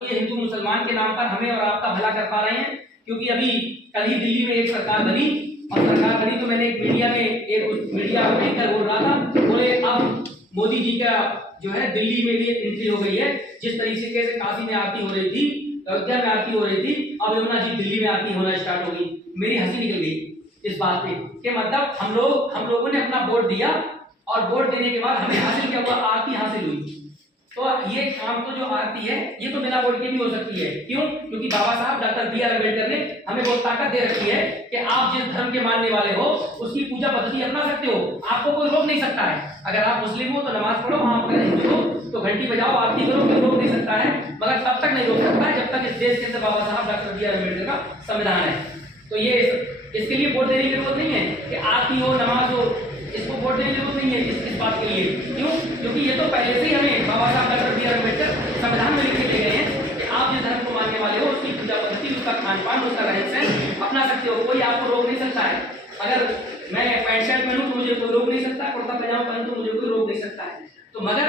ये हिंदू मुसलमान के नाम पर हमें और आपका भला कर पा रहे हैं, क्योंकि अभी कल ही दिल्ली में एक सरकार बनी और सरकार बनी तो मैंने एक मीडिया में एक मीडिया एंकर बोल रहा था, बोले अब मोदी जी का जो है दिल्ली में भी एंट्री हो गई है। जिस तरीके से काशी में आरती हो रही थी, अयोध्या में आरती हो रही थी, अब यमुना जी दिल्ली में आरती होना स्टार्ट हो गई। मेरी हंसी निकल गई इस बात पे कि मतलब हम लोगों ने अपना वोट दिया और वोट देने के बाद हमें हासिल क्या हुआ, आरती हासिल हुई। तो ये काम तो जो आरती है ये तो बिना वोट के भी हो सकती है। क्यों? क्योंकि बाबा साहब डॉक्टर बी आर अम्बेडकर ने हमें बहुत ताकत दे रखी है कि आप जिस धर्म के मानने वाले हो उसकी पूजा पद्धति अपना सकते हो, आपको कोई रोक नहीं सकता है। अगर आप मुस्लिम हो तो नमाज पढ़ो, आप अगर हिंदू हो तो घंटी बजाओ, आरती करो, कोई रोक नहीं सकता है। मगर तब तक नहीं रोक सकता है जब तक इस देश के अंदर बाबा साहब डॉक्टर बी आर अम्बेडकर का संविधान है। तो ये इसके लिए वोट देने की जरूरत नहीं है कि आरती हो, नमाज हो, इसको वोट देने की जरूरत नहीं है इस बात के लिए। क्यों? क्योंकि ये तो पहले से ही हमें बाबा साहब डॉक्टर बी आर अम्बेडकर संविधान में लिख के दे गए हैं कि आप जिस धर्म को मानने वाले हो उसकी पूजा पद्धति, उसका खान पान, उसका रहन सहन अपना सकते हो, कोई आपको रोक नहीं सकता है। अगर मैं पैंट शर्ट पहनूं तो मुझे कोई रोक नहीं सकता, कुर्ता पजामा पहनूं तो मुझे कोई रोक नहीं सकता है। तो मगर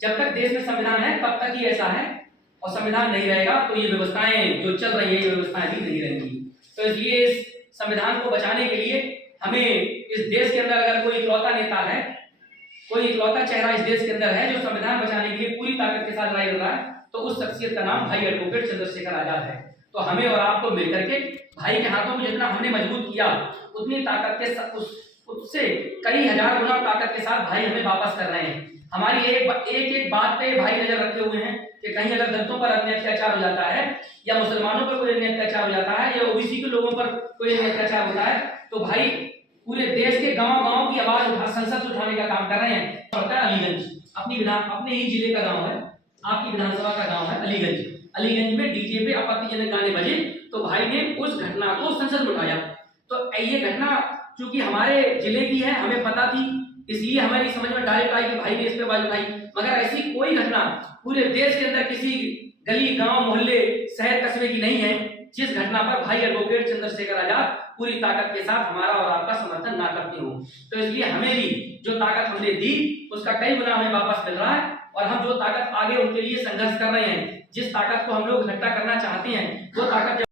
जब तक देश में संविधान है तब तक ही ऐसा है, और संविधान नहीं रहेगा तो ये व्यवस्थाएं जो चल रही है ये व्यवस्थाएं भी नहीं रहेंगी। तो इसलिए इस संविधान को बचाने के लिए हमें इस देश के अंदर अगर कोई इकलौता नेता है, कोई इकलौता चेहरा इस देश के अंदर है जो संविधान बचाने के लिए पूरी ताकत के साथ लड़ाई लड़ रहा है, तो उस शख्सियत का नाम भाई एडवोकेट चंद्रशेखर आजाद है। तो हमें और आपको मिलकर के भाई के हाथों में जितना हमने मजबूत किया उतनी ताकत के उससे कई हजार गुना ताकत के साथ भाई हमें वापस कर रहे हैं। हमारी एक बात पे भाई नजर रखे हुए हैं कि कहीं अगर दलितों पर अन्य अत्याचार हो जाता है या मुसलमानों पर कोई अन्य अत्याचार हो जाता है या ओबीसी के लोगों पर कोई अन्य अत्याचार होता है तो भाई पूरे देश के गांव-गांव की आवाज संसद उठाने का काम कर रहे हैं। अलीगंज अपने ही जिले का गांव है, आपकी विधानसभा का गांव है अलीगंज में डीजे पे आपत्तिजनक गाने बजे तो भाई ने उस घटना को संसद में उठाया। तो ये घटना चूंकि हमारे जिले की है, हमें पता थी, इसलिए हमारी समझ में डायरेक्ट आई कि भाई ने इस पे आवाज उठाई। मगर ऐसी कोई घटना पूरे देश के अंदर किसी गली, गांव, मोहल्ले, शहर, कस्बे की नहीं है जिस घटना पर भाई एडवोकेट चंद्रशेखर आजाद पूरी ताकत के साथ हमारा और आपका समर्थन ना करते हो। तो इसलिए हमें भी जो ताकत हमने दी उसका कई गुना हमें वापस मिल रहा है, और हम जो ताकत आगे उनके लिए संघर्ष कर रहे हैं, जिस ताकत को हम लोग इकट्ठा करना चाहते हैं वो ताकत